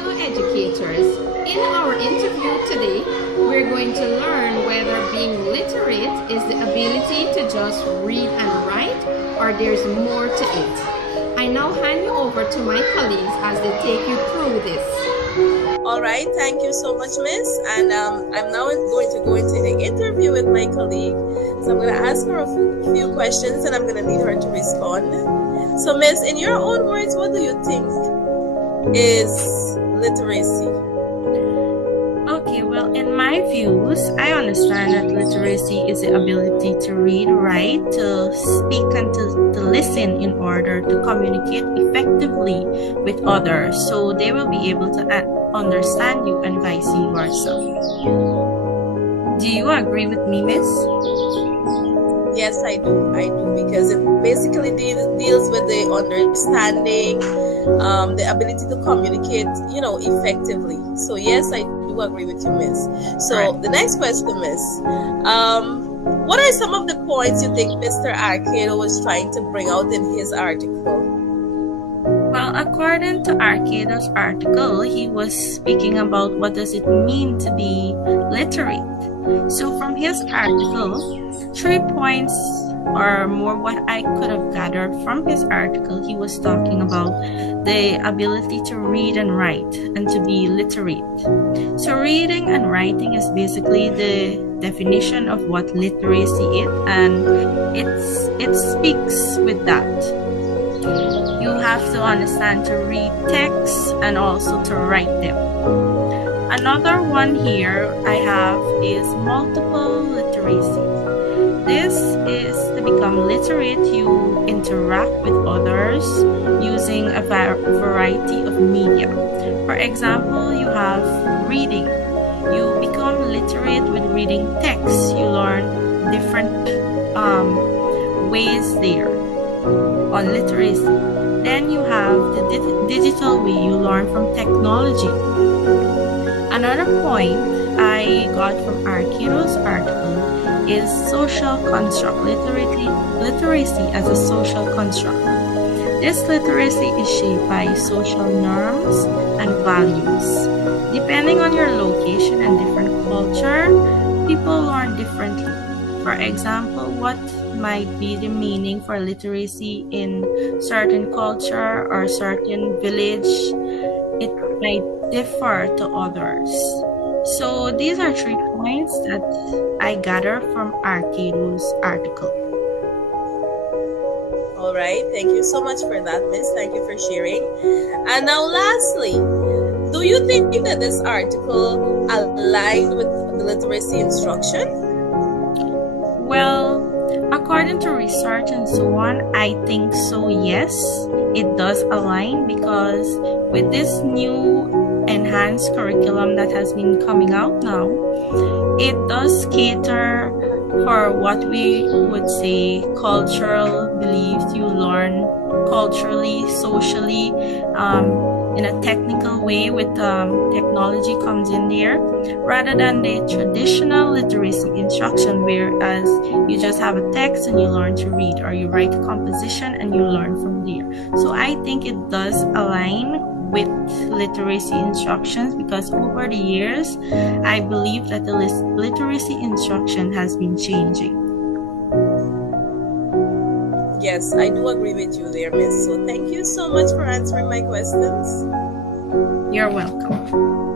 fellow educators. In our interview today, we're going to learn whether being literate is the ability to just read and write, or there's more to it. I now hand you over to my colleagues as they take you through this. All right, thank you so much, Miss. And I'm now going to go into the interview with my colleague. So I'm going to ask her a few questions and I'm going to need her to respond. So, Miss, in your own words, what do you think is literacy? Okay, well, in my views, I understand that literacy is the ability to read, write, to speak, and to listen in order to communicate effectively with others, so they will be able to understand you and vice versa. Do you agree with me, Miss? Yes, I do, because it basically deals with the understanding, the ability to communicate, effectively. So yes, I do agree with you, Miss. So right. The next question, Miss, what are some of the points you think Mr. Accardo was trying to bring out in his article? Well, according to Accardo's article, he was speaking about what does it mean to be literate. So from his article, 3 points or more what I could have gathered from his article, he was talking about the ability to read and write and to be literate. So reading and writing is basically the definition of what literacy is, and it speaks with that. You have to understand to read texts and also to write them. Another one here I have is multiple literacy. This is to become literate, you interact with others using a variety of media. For example, you have reading. You become literate with reading texts. You learn different ways there on literacy. Then you have the digital way. You learn from technology. Another point I got from Accardo's article is social construct, literacy as a social construct. This literacy is shaped by social norms and values. Depending on your location and different culture, people learn differently. For example, what might be the meaning for literacy in certain culture or certain village, it might differ to others. So these are 3 points that I gather from Accardo's article. All right, thank you so much for that, Miss. Thank you for sharing. And now lastly, do you think that this article aligned with the literacy instruction? Well, according to research and so on, I think so, yes. It does align because with this new enhanced curriculum that has been coming out now, it does cater for what we would say cultural beliefs. You learn culturally, socially, in a technical way with technology comes in there, rather than the traditional literacy instruction, whereas you just have a text and you learn to read, or you write a composition and you learn from there. So I think it does align with literacy instructions, because over the years I believe that the literacy instruction has been changing. Yes, I do agree with you there, Miss. So thank you so much for answering my questions. You're welcome.